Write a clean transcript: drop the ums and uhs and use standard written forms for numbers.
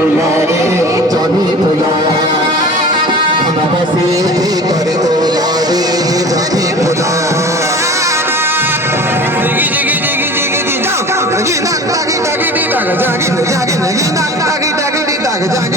तोला रे जानी तोला नमसे कर तोला रे जानी तोला जिगी जिगी जिगी जिगी जाओ जिगी ना तागी तागी दी ताग जागी जागी नगी ना तागी तागी दी ताग जागी